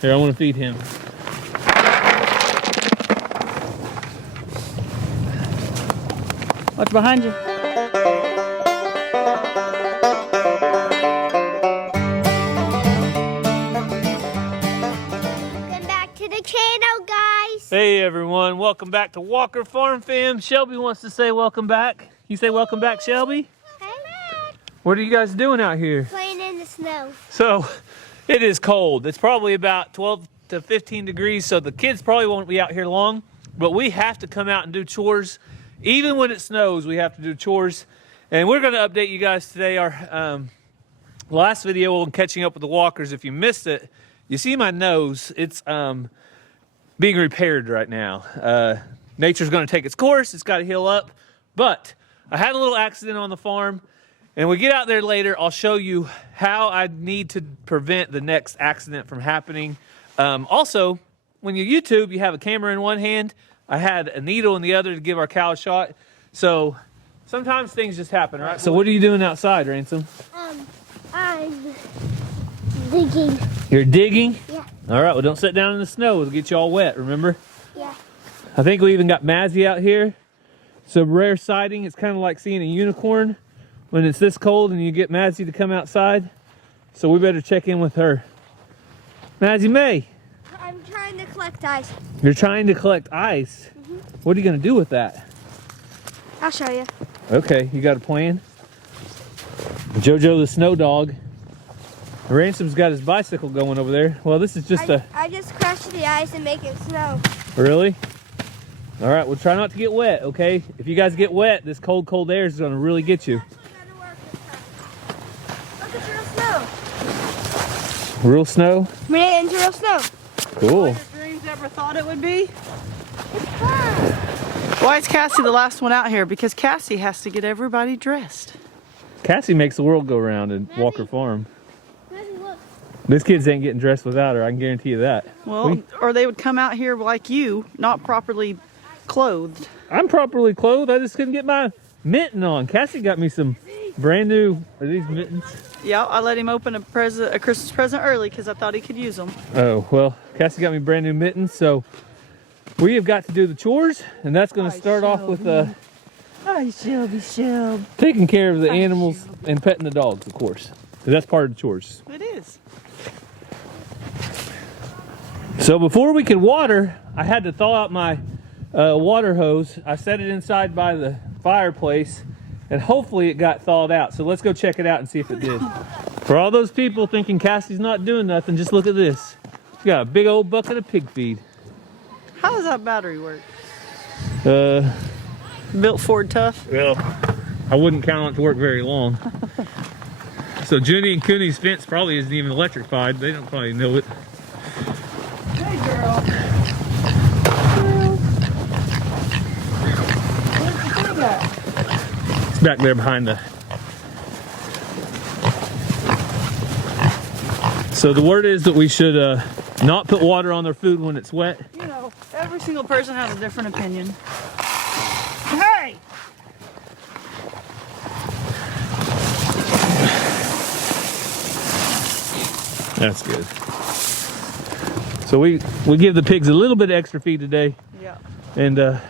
Here, I want to feed him. What's behind you? Welcome back to the channel, guys. Hey everyone, welcome back to Walker Farm Fam. Shelby wants to say welcome back. You say welcome back, Shelby? Hey. What are you guys doing out here? Playing in the snow. So, it is cold. It's probably about 12 to 15 degrees, so the kids probably won't be out here long, but we have to come out and do chores. Even when it snows, we have to do chores. And we're gonna update you guys today. Our last video on catching up with the walkers, if you missed it, you see my nose, it's being repaired right now. Nature's gonna take its course, it's gotta heal up, but I had a little accident on the farm. And we get out there later, I'll show you how I need to prevent the next accident from happening. Also, when you YouTube, you have a camera in one hand. I had a needle in the other to give our cow a shot. So sometimes things just happen, right? So what are you doing outside, Ransom? I'm digging. You're digging? Yeah. All right, well don't sit down in the snow, it'll get you all wet, remember? Yeah. I think we even got Mazzy out here. It's a rare sighting. It's kind of like seeing a unicorn when it's this cold and you get Mazzy to come outside. So we better check in with her. Mazzy May. I'm trying to collect ice. You're trying to collect ice? Mm-hmm. What are you gonna do with that? I'll show you. Okay, you got a plan? Jojo the snow dog. Ransom's got his bicycle going over there. Well, this is just I just crushed the ice and make it snow. Really? All right, well try not to get wet, okay? If you guys get wet, this cold air is gonna really get you. Look, it's real snow. Real snow? Made it into real snow. Cool. Your dreams ever thought it would be? It's fun. Why is Cassie the last one out here? Because Cassie has to get everybody dressed. Cassie makes the world go round in Walker Farm. Look. This kid's ain't getting dressed without her, I can guarantee you that. Well, or they would come out here like you, not properly clothed. I'm properly clothed, I just couldn't get my mitten on. Cassie got me some brand new, are these mittens? Yeah, I let him open a Christmas present early because I thought he could use them. Oh, well, Cassie got me brand new mittens, so we have got to do the chores, and that's going to start off with Hi, Shelby. taking care of the animals and petting the dogs, of course. 'Cause that's part of the chores. It is. So before we could water, I had to thaw out my water hose. I set it inside by the fireplace, and hopefully it got thawed out. So let's go check it out and see if it did. For all those people thinking Cassie's not doing nothing, just look at this. She got a big old bucket of pig feed. How does that battery work? Uh, Built Ford tough. Well, I wouldn't count on it to work very long. So Junie and Cooney's fence probably isn't even electrified. They don't probably know it. Hey, girl. It's back there behind the... So the word is that we should not put water on their food when it's wet. You know, every single person has a different opinion. Hey! That's good. So we give the pigs a little bit of extra feed today. Yeah. And we're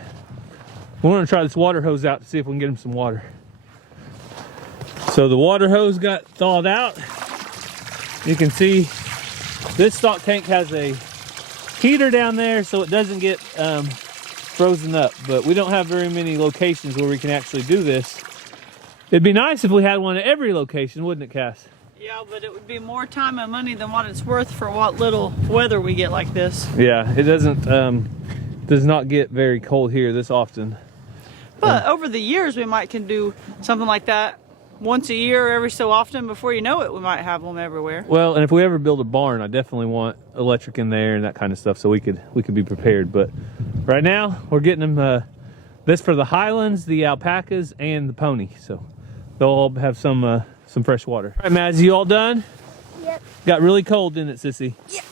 going to try this water hose out to see if we can get them some water. So the water hose got thawed out. You can see this stock tank has a heater down there so it doesn't get frozen up. But we don't have very many locations where we can actually do this. It'd be nice if we had one at every location, wouldn't it, Cass? Yeah, but it would be more time and money than what it's worth for what little weather we get like this. Yeah, it does not get very cold here this often. But over the years, we might can do something like that once a year or every so often. Before you know it, we might have them everywhere. Well, and if we ever build a barn, I definitely want electric in there and that kind of stuff so we could be prepared. But right now, we're getting them this for the Highlands, the alpacas, and the pony. So they'll all have some fresh water. All right, Mads, you all done? Yep. Got really cold, didn't it, Sissy? Yep.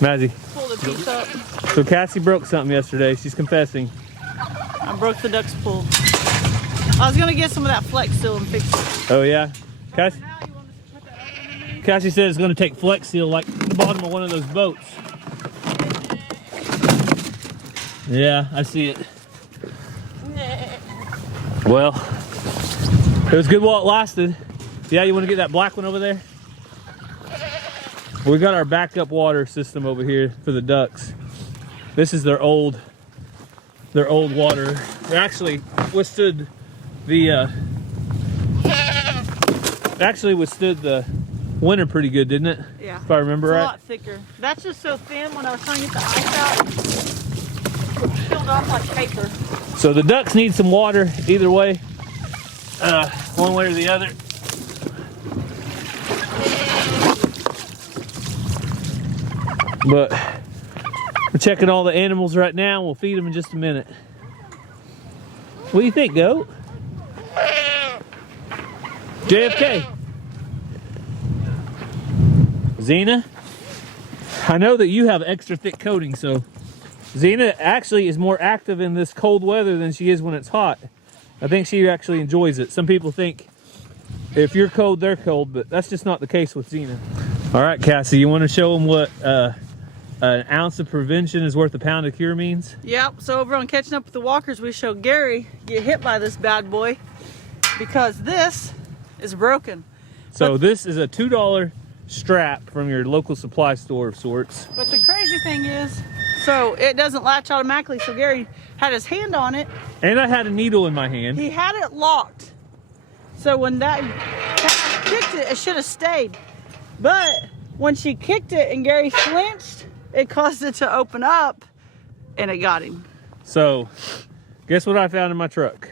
Mazzy. Pull the teeth up. So Cassie broke something yesterday. She's confessing. I broke the duck's pool. I was gonna get some of that Flex Seal and fix it. Oh yeah, Cassie. Now you want to put that up underneath? Cassie said it's going to take Flex Seal like the bottom of one of those boats. Yeah, I see it. Well, it was good while it lasted. Yeah, you want to get that black one over there? We got our backup water system over here for the ducks. This is their old water. It actually withstood the winter pretty good, didn't it? Yeah. If I remember It's right. a lot thicker. That's just so thin. When I was trying to get the ice out, it peeled off like paper. So the ducks need some water either way, one way or the other. But we're checking all the animals right now. We'll feed them in just a minute. What do you think, goat? JFK. Xena, I know that you have extra thick coating, so Xena actually is more active in this cold weather than she is when it's hot. I think she actually enjoys it. Some people think if you're cold, they're cold, but that's just not the case with Xena. All right, Cassie, you want to show them what an ounce of prevention is worth a pound of cure means? Yep, so over on Catching Up with the Walkers, we showed Gary get hit by this bad boy because this is broken. So this is a $2 strap from your local supply store of sorts. But the crazy thing is, so it doesn't latch automatically, so Gary had his hand on it. And I had a needle in my hand. He had it locked. So when that cat kicked it, it should have stayed. But when she kicked it and Gary flinched, it caused it to open up and it got him. So guess what I found in my truck?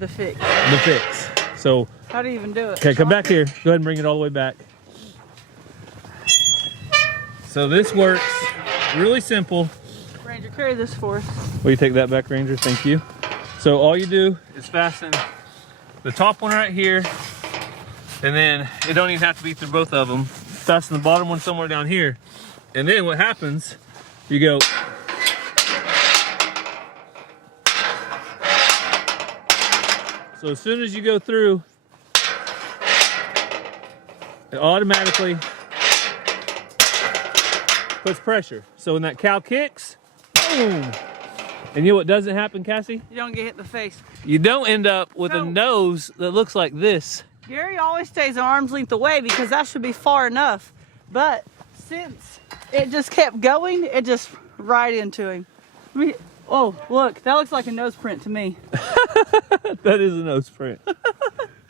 The fix. The fix. So How do you even do it? okay, come back here. Go ahead and bring it all the way back. So this works really simple. Ranger, carry this for us. Will you take that back, Ranger? Thank you. So all you do is fasten the top one right here, and then it don't even have to be through both of them. Fasten the bottom one somewhere down here. And then what happens, you go so as soon as you go through, it automatically puts pressure. So when that cow kicks, boom. And you know what doesn't happen, Cassie? You don't get hit in the face. You don't end up with a No. nose that looks like this. Gary always stays an arm's length away because that should be far enough. But since it just kept going, it just right into him. Oh, look, that looks like a nose print to me. That is a nose print.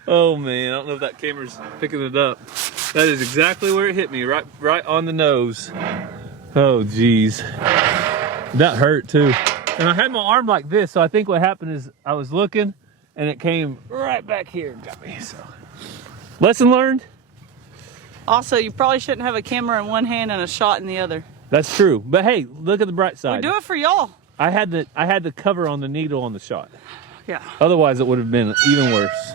Oh man, I don't know if that camera's picking it up. That is exactly where it hit me, right on the nose. Oh geez, that hurt too. And I had my arm like this, so I think what happened is I was looking and it came right back here and got me. So, lesson learned. Also, you probably shouldn't have a camera in one hand and a shot in the other. That's true, but hey, look at the bright We side. do it for y'all. I had the cover on the needle on the shot. Yeah. Otherwise, it would have been even worse.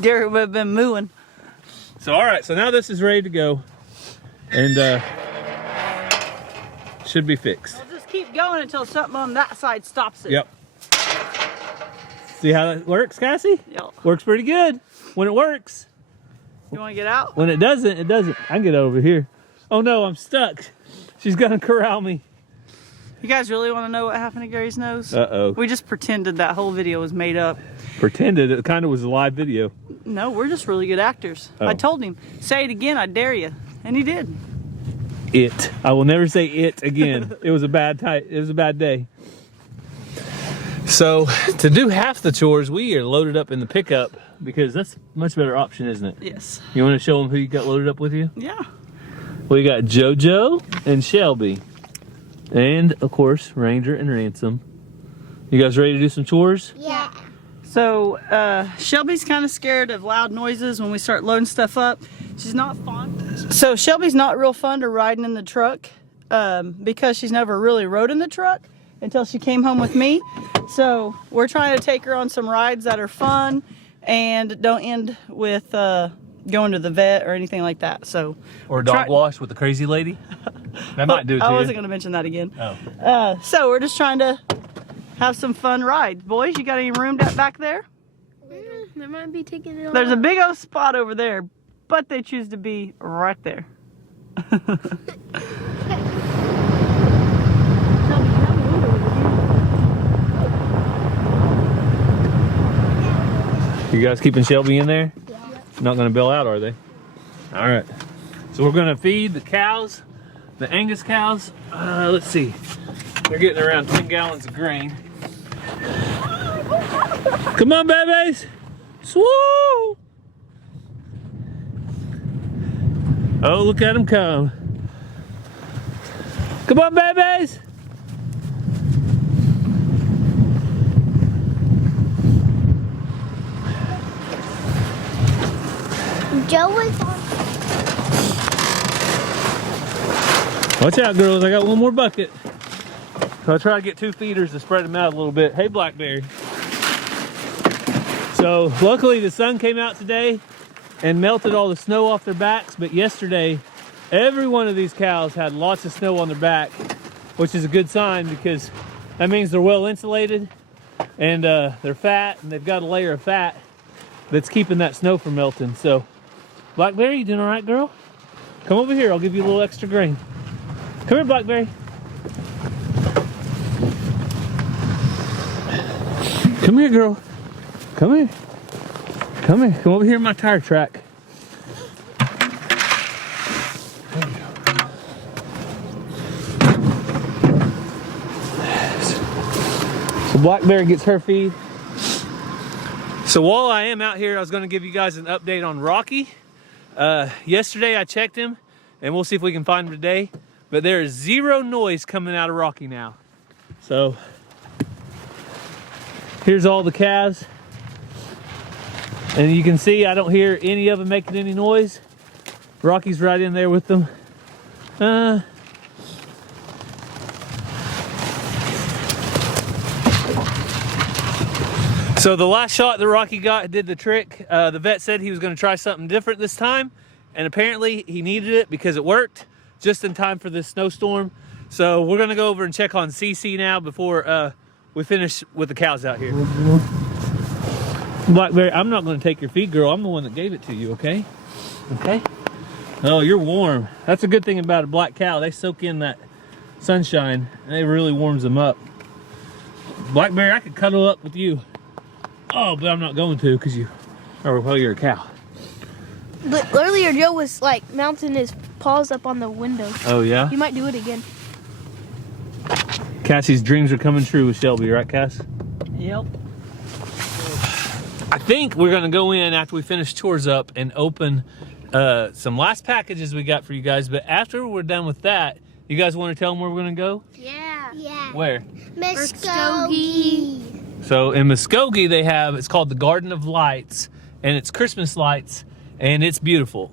Gary would have been mooing. So all right, so now this is ready to go, and should be fixed. We'll just keep going until something on that side stops it. Yep. See how that works, Cassie? Yep. Works pretty good when it works. You want to get out? When it doesn't, it doesn't. I can get over here. Oh no, I'm stuck. She's gonna corral me. You guys really want to know what happened to Gary's nose? Uh-oh. We just pretended that whole video was made up. Pretended it kind of was a live video. No, we're just really good actors. Oh. I told him, say it again, I dare you. And he did. It. I will never say it again. It was a bad time. It was a bad day. So to do half the chores, we are loaded up in the pickup because that's a much better option, isn't it? Yes. You want to show them who you got loaded up with you? Yeah. Well, you got JoJo and Shelby. And, of course, Ranger and Ransom. You guys ready to do some chores? Yeah. So Shelby's kind of scared of loud noises when we start loading stuff up. She's not fun. So Shelby's not real fun to riding in the truck because she's never really rode in the truck until she came home with me. So we're trying to take her on some rides that are fun and don't end with going to the vet or anything like that. So Or dog wash with the crazy lady? That might do it to I you. wasn't going to mention that again. Oh. So we're just trying to have some fun rides. Boys, you got any room back there? They might be taking it all There's a out. big old spot over there. but they choose to be right there. You guys keeping Shelby in there? Yeah. Not gonna bail out, are they? All right. So we're gonna feed the cows, the Angus cows. Let's see. They're getting around 10 gallons of grain. Come on, babies. Swoo! Oh, look at them come. Come on, babies. Joe was on. Watch out, girls. I got one more bucket. So I'll try to get 2 feeders to spread them out a little bit. Hey, Blackberry. So luckily the sun came out today and melted all the snow off their backs, but yesterday every one of these cows had lots of snow on their back, which is a good sign because that means they're well insulated and they're fat and they've got a layer of fat that's keeping that snow from melting. So Blackberry, you doing all right, girl? Come over here, I'll give you a little extra grain. Come here, Blackberry. Come here, girl. Come here. Come here. Come over here in my tire track. There you go. So Blackberry gets her feed. So while I am out here, I was going to give you guys an update on Rocky. Yesterday I checked him, and we'll see if we can find him today. But there is 0 noise coming out of Rocky now. So here's all the calves. And you can see I don't hear any of them making any noise. Rocky's right in there with them. So the last shot that Rocky got did the trick. The vet said he was going to try something different this time. And apparently he needed it because it worked just in time for this snowstorm. So we're going to go over and check on CC now before we finish with the cows out here. Blackberry, I'm not going to take your feed, girl. I'm the one that gave it to you, okay? Okay? Oh, you're warm. That's a good thing about a black cow. They soak in that sunshine, and it really warms them up. Blackberry, I could cuddle up with you. Oh, but I'm not going to because you're a cow. But earlier, Joe was like mounting his paws up on the window. Oh, yeah? You might do it again. Cassie's dreams are coming true with Shelby, right, Cass? Yep. I think we're gonna go in after we finish chores up and open some last packages we got for you guys. But after we're done with that, you guys want to tell them where we're gonna go? Yeah. Yeah. Where? Muskogee. So in Muskogee they have, it's called the Garden of Lights, and it's Christmas lights, and it's beautiful.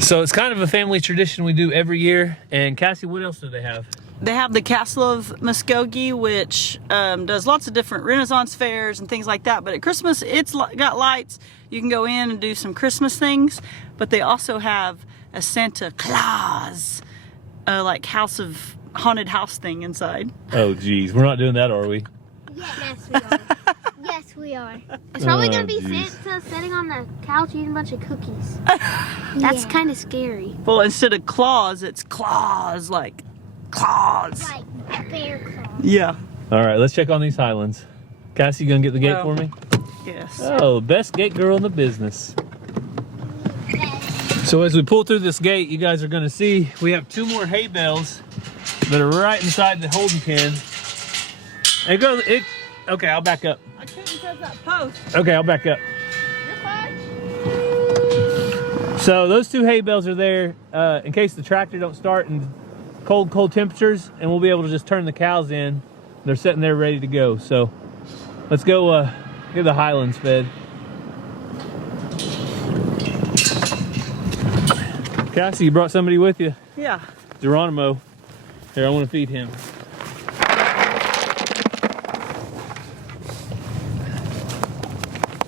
So it's kind of a family tradition we do every year. And Cassie, what else do they have? They have the Castle of Muskogee, which does lots of different Renaissance fairs and things like that. But at Christmas, it's got lights. You can go in and do some Christmas things. But they also have a Santa Claus, like haunted house thing inside. Oh, geez, we're not doing that, are we? Yes, we are. Yes, we are. It's probably gonna be Santa sitting on the couch eating a bunch of cookies. That's kind of scary. Well, instead of claws, it's claws, like claws. Like bear claws. Yeah. All right, let's check on these Highlands. Cassie, you gonna get the gate for me? Yes. Oh, best gate girl in the business. So as we pull through this gate, you guys are gonna see we have 2 more hay bales that are right inside the holding pen. Okay, I'll back up. I couldn't touch that post. Okay, I'll back up. You're fine. So those 2 hay bales are there in case the tractor don't start in cold temperatures, and we'll be able to just turn the cows in. They're sitting there ready to go. So let's go get the Highlands fed. Cassie, you brought somebody with you? Yeah. Geronimo. Here, I want to feed him.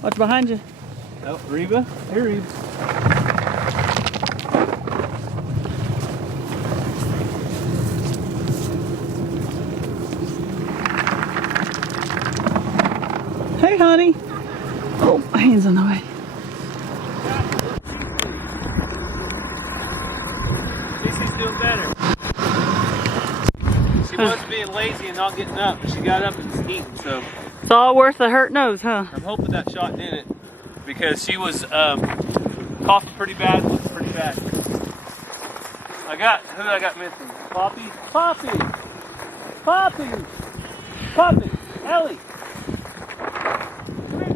What's behind you? Oh, Reba. Here, Reba. Hey, honey. Oh, my hand's on the way. doing better. She was being lazy and not getting up, but she got up and eating, so. It's all worth the hurt nose, huh? I'm hoping that shot did it, because she was coughing pretty bad, looking pretty bad. Who did I got missing? Poppy? Poppy! Poppy! Poppy! Ellie! Come here.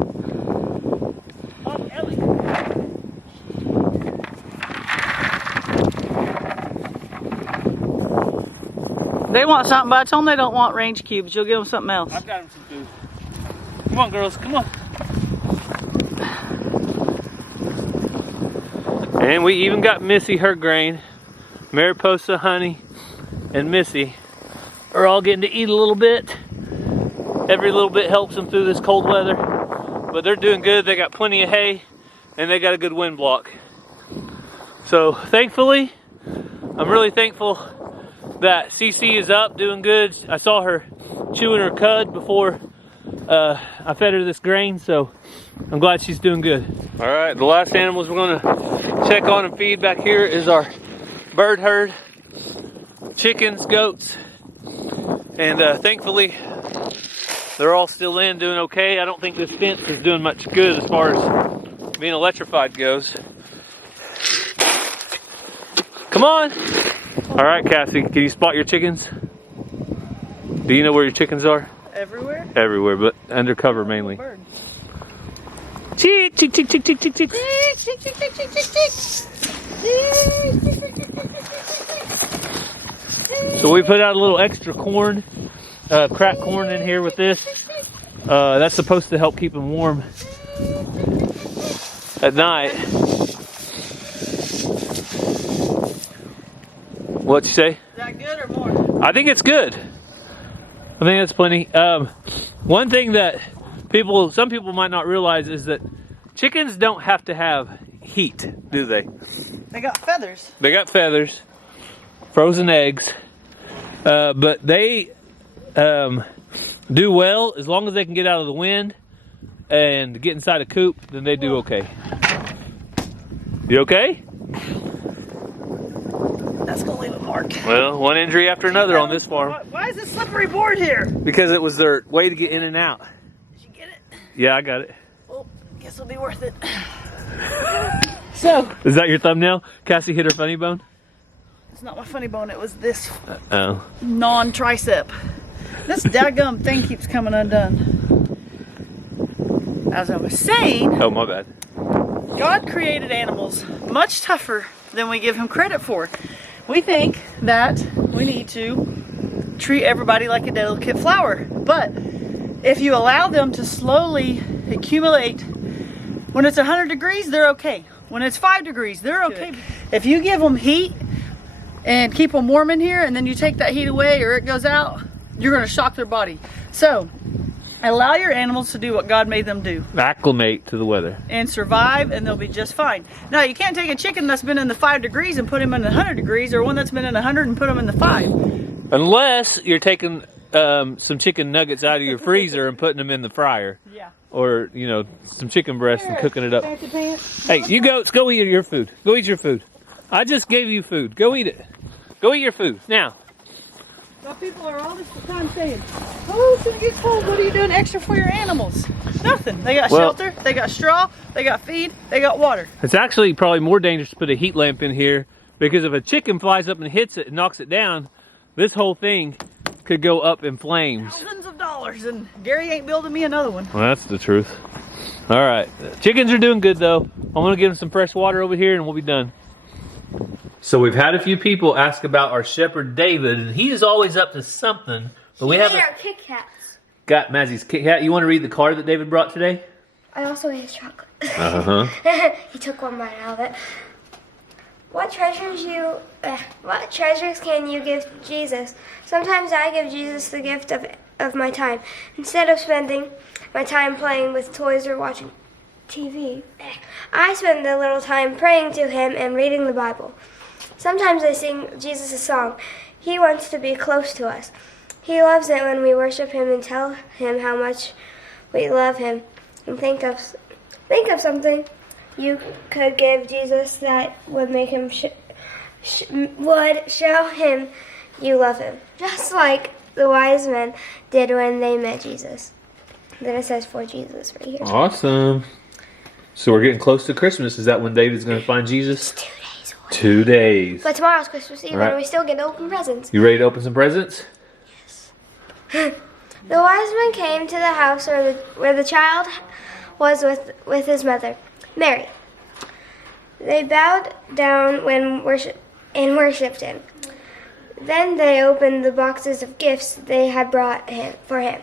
Poppy, Ellie! They want something, but I told them they don't want range cubes. You'll give them something else. I've got them some food. Come on, girls, come on. And we even got Missy her grain. Mariposa, Honey, and Missy are all getting to eat a little bit. Every little bit helps them through this cold weather. But they're doing good. They got plenty of hay, and they got a good wind block. So thankfully, I'm really thankful that CC is up, doing good. I saw her chewing her cud before I fed her this grain, so I'm glad she's doing good. All right, the last animals we're gonna check on and feed back here is our bird herd, chickens, goats, and thankfully they're all still in, doing okay. I don't think this fence is doing much good as far as being electrified goes. Come on. All right, Cassie, can you spot your chickens? Do you know where your chickens are? Everywhere? Everywhere, but undercover mainly. Chick, chick, chick, chick, chick, chick, chick. So we put out a little extra corn, cracked corn in here with this. That's supposed to help keep them warm at night. What'd you say? Is that good or more? I think it's good. I think that's plenty. One thing that some people might not realize is that chickens don't have to have heat, do they? They got feathers. They got feathers, frozen eggs, but they do well as long as they can get out of the wind and get inside a coop. Then they do okay. You okay? That's gonna leave a mark. Well, one injury after another on this farm. Why is this slippery board here? Because it was their way to get in and out. Did you get it? Yeah, I got it. Well, guess it'll be worth it. So. Is that your thumbnail? Cassie hit her funny bone? It's not my funny bone, it was this Oh. non-tricep. This daggum thing keeps coming undone. As I was saying, Oh, my bad. God created animals much tougher than we give him credit for. We think that we need to treat everybody like a delicate flower. But if you allow them to slowly accumulate, when it's 100 degrees, they're okay. When it's 5 degrees, they're okay. If you give them heat and keep them warm in here, and then you take that heat away or it goes out, you're gonna shock their body. So, allow your animals to do what God made them do. Acclimate to the weather. And survive, and they'll be just fine. Now, you can't take a chicken that's been in the 5 degrees and put him in the 100 degrees, or one that's been in 100 and put them in the 5. Unless you're taking some chicken nuggets out of your freezer and putting them in the fryer. Yeah. Or, you know, some chicken breast and cooking it up. Hey, you goats, go eat your food. Go eat your food. I just gave you food. Go eat it. Go eat your food. Now. Well, people are all this time saying, oh, it's gonna get cold. What are you doing extra for your animals? Nothing. They got shelter, they got straw, they got feed, they got water. It's actually probably more dangerous to put a heat lamp in here, because if a chicken flies up and hits it and knocks it down, this whole thing could go up in flames. Thousands of dollars, and Gary ain't building me another one. Well, that's the truth. All right. Chickens are doing good, though. I'm going to give them some fresh water over here, and we'll be done. So we've had a few people ask about our shepherd David, and he is always up to something. But we haven't our Kit Kats. got Mazzie's Kit Kat. You want to read the card that David brought today? I also ate his chocolate. Uh-huh. He took one bite out of it. What treasures can you give Jesus? Sometimes I give Jesus the gift of my time. Instead of spending my time playing with toys or watching TV, I spend a little time praying to him and reading the Bible. Sometimes I sing Jesus a song. He wants to be close to us. He loves it when we worship him and tell him how much we love him. And think of something you could give Jesus that would make him would show him you love him, just like the wise men did when they met Jesus. Then it says for Jesus right here. Awesome. So we're getting close to Christmas. Is that when David's going to find Jesus? It's 2 days away. 2 days. But tomorrow's Christmas Eve, Right. and we still get to open presents. You ready to open some presents? The wise men came to the house where the child was with his mother, Mary. They bowed down and worshipped him. Then they opened the boxes of gifts they had brought for him.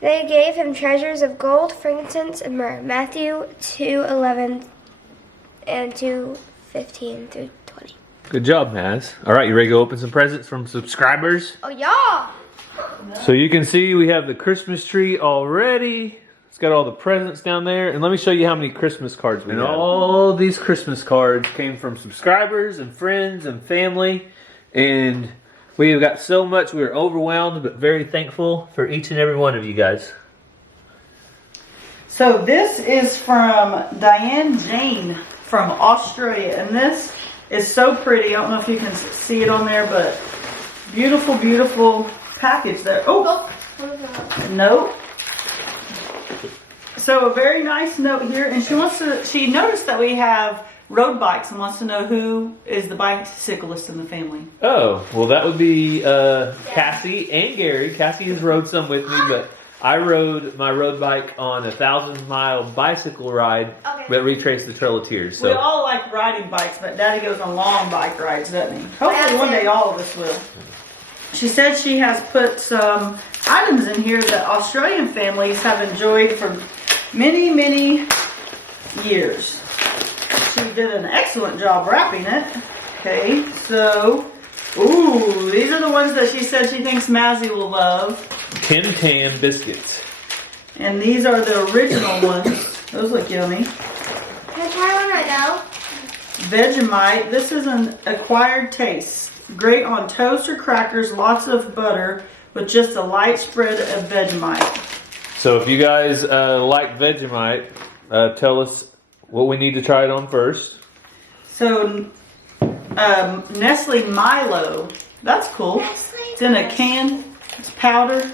They gave him treasures of gold, frankincense, and myrrh. Matthew 2:11 and 2:15 through 20. Good job, Maz. All right, you ready to go open some presents from subscribers? Oh yeah! So you can see we have the Christmas tree already. It's got all the presents down there. And let me show you how many Christmas cards we have. And all these Christmas cards came from subscribers and friends and family. And we have got so much, we are overwhelmed, but very thankful for each and every one of you guys. So this is from Diane Jane from Australia. And this is so pretty. I don't know if you can see it on there, but beautiful, beautiful package there. Oh, note. So a very nice note here. And she noticed that we have road bikes and wants to know who is the bicyclist in the family. Oh, well that would be Cassie and Gary. Cassie has rode some with me, but I rode my road bike on a 1,000-mile bicycle ride that retraced the Trail of Tears. So We all like riding bikes, but Daddy goes on long bike rides, doesn't he? Hopefully one day all of us will. She said she has put some items in here that Australian families have enjoyed for many, many years. She did an excellent job wrapping it. Okay, so, ooh, these are the ones that she said she thinks Mazzy will love. Tim Tam biscuits. And these are the original ones. Those look yummy. Can I try one right now? Vegemite. This is an acquired taste. Great on toast or crackers, lots of butter, with just a light spread of Vegemite. So if you guys like Vegemite, tell us what we need to try it on first. So, Nestle Milo. That's cool. It's in a can. It's powder.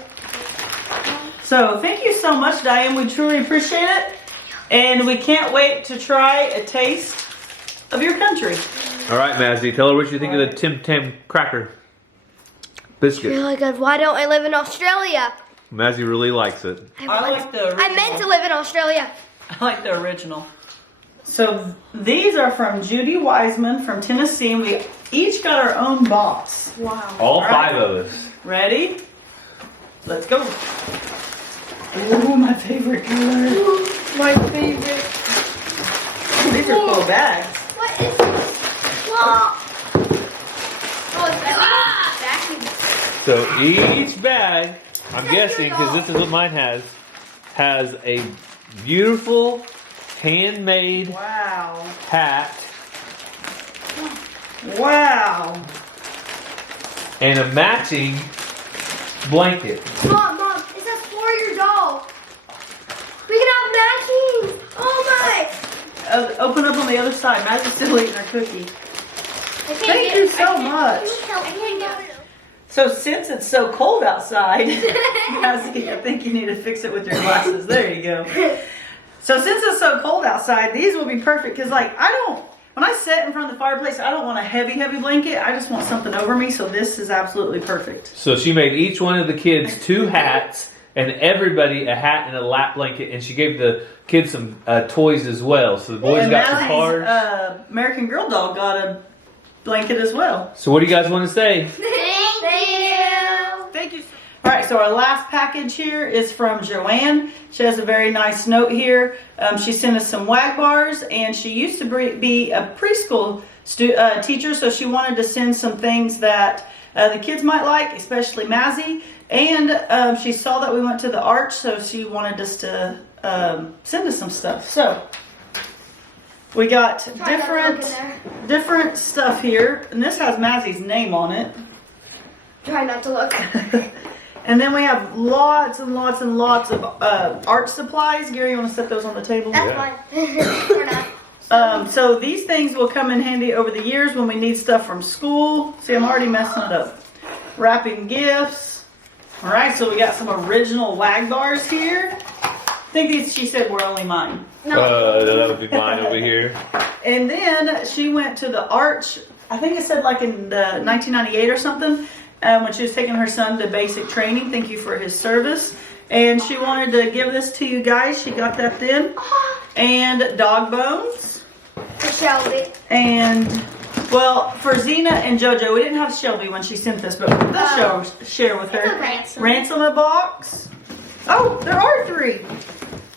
So thank you so much, Diane. We truly appreciate it. And we can't wait to try a taste of your country. All right, Mazzy, tell her what you think of the Tim Tam cracker biscuit. Really good. Why don't I live in Australia? Mazzy really likes it. I like the original. I meant to live in Australia. I like the original. So these are from Judy Wiseman from Tennessee. And we each got our own box. Wow. All right. 5 of us. Ready? Let's go. Ooh, my favorite color. My favorite. These are full bags. What is this? Whoa. Oh, it's vacuum. So each bag, I'm guessing, because this is what mine has a beautiful handmade Wow. hat Wow. and a matching blanket. Mom, is that for your doll? We can have matching. Oh my! Open up on the other side. Maggie's still eating her cookie. I can't Thank get you it. so much. I can't get it. So since it's so cold outside, Maggie, I think you need to fix it with your glasses. There you go. So since it's so cold outside, these will be perfect because when I sit in front of the fireplace, I don't want a heavy, heavy blanket. I just want something over me. So this is absolutely perfect. So she made each one of the kids 2 hats and everybody a hat and a lap blanket, and she gave the kids some toys as well. So the boys And got some Maggie's, cars. American Girl doll got a blanket as well. So what do you guys want to say? Thank you. Thank you. All right, so our last package here is from Joanne. She has a very nice note here. She sent us some WAG bars, and she used to be a preschool teacher, so she wanted to send some things that the kids might like, especially Mazzy. And she saw that we went to the Arch, so she wanted us to send us some stuff. So we got different stuff here, and this has Mazzy's name on it. Try not to look. And then we have lots and lots and lots of art supplies. Gary, you want to set those on the table? That's fine. Or not. So these things will come in handy over the years when we need stuff from school. See, I'm already messing it up. Wrapping gifts. All right, so we got some original WAG bars here. I think these, she said, were only mine. That would be mine over here. And then she went to the Arch, I think it said like in the 1998 or something, when she was taking her son to basic training. Thank you for his service. And she wanted to give this to you guys. She got that then. And dog bones. For Shelby. And, well, for Xena and JoJo, we didn't have Shelby when she sent this, but they'll share with her. Ransom a box. Oh, there are 3.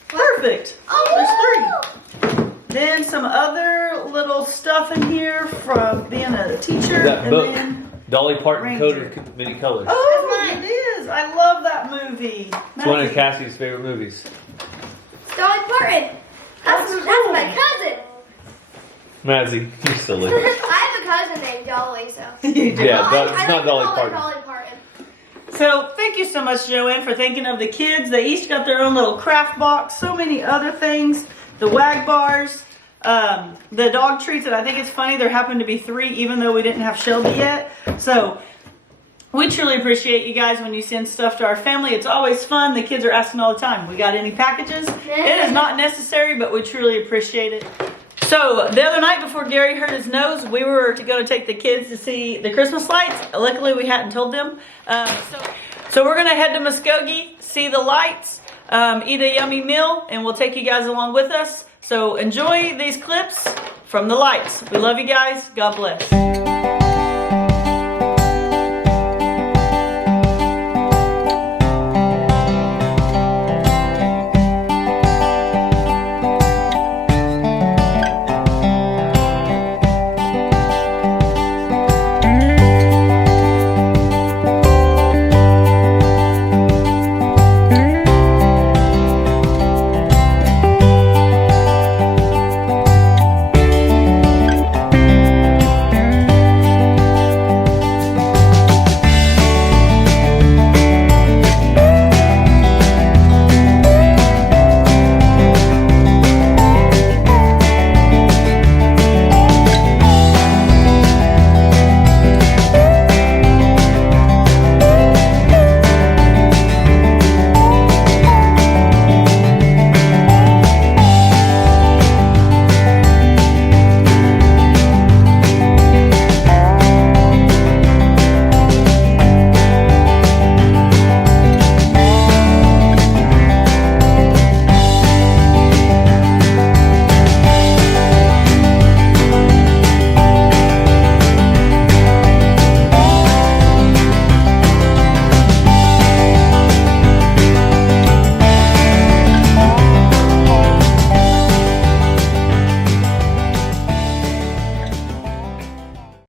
Perfect. Oh, there's 3. Then some other little stuff in here from being a teacher. That and book, then Dolly Parton Ranger. Coded Many Colors. Oh, it is. I love that movie. It's one of Cassie's favorite movies. Dolly Parton. That's my cousin. Mazzy, you're silly. I have a cousin named Dolly, so. You do. Yeah, it's not Dolly Parton. Dolly Parton. So thank you so much, Joanne, for thinking of the kids. They each got their own little craft box. So many other things. The WAG bars. The dog treats, and I think it's funny there happened to be 3 even though we didn't have Shelby yet. So we truly appreciate you guys when you send stuff to our family. It's always fun. The kids are asking all the time, we got any packages? It is not necessary, but we truly appreciate it. So the other night before Gary hurt his nose, we were to go to take the kids to see the Christmas lights. Luckily we hadn't told them. So we're gonna head to Muskogee, see the lights, eat a yummy meal, and we'll take you guys along with us. So enjoy these clips from the lights. We love you guys. God bless.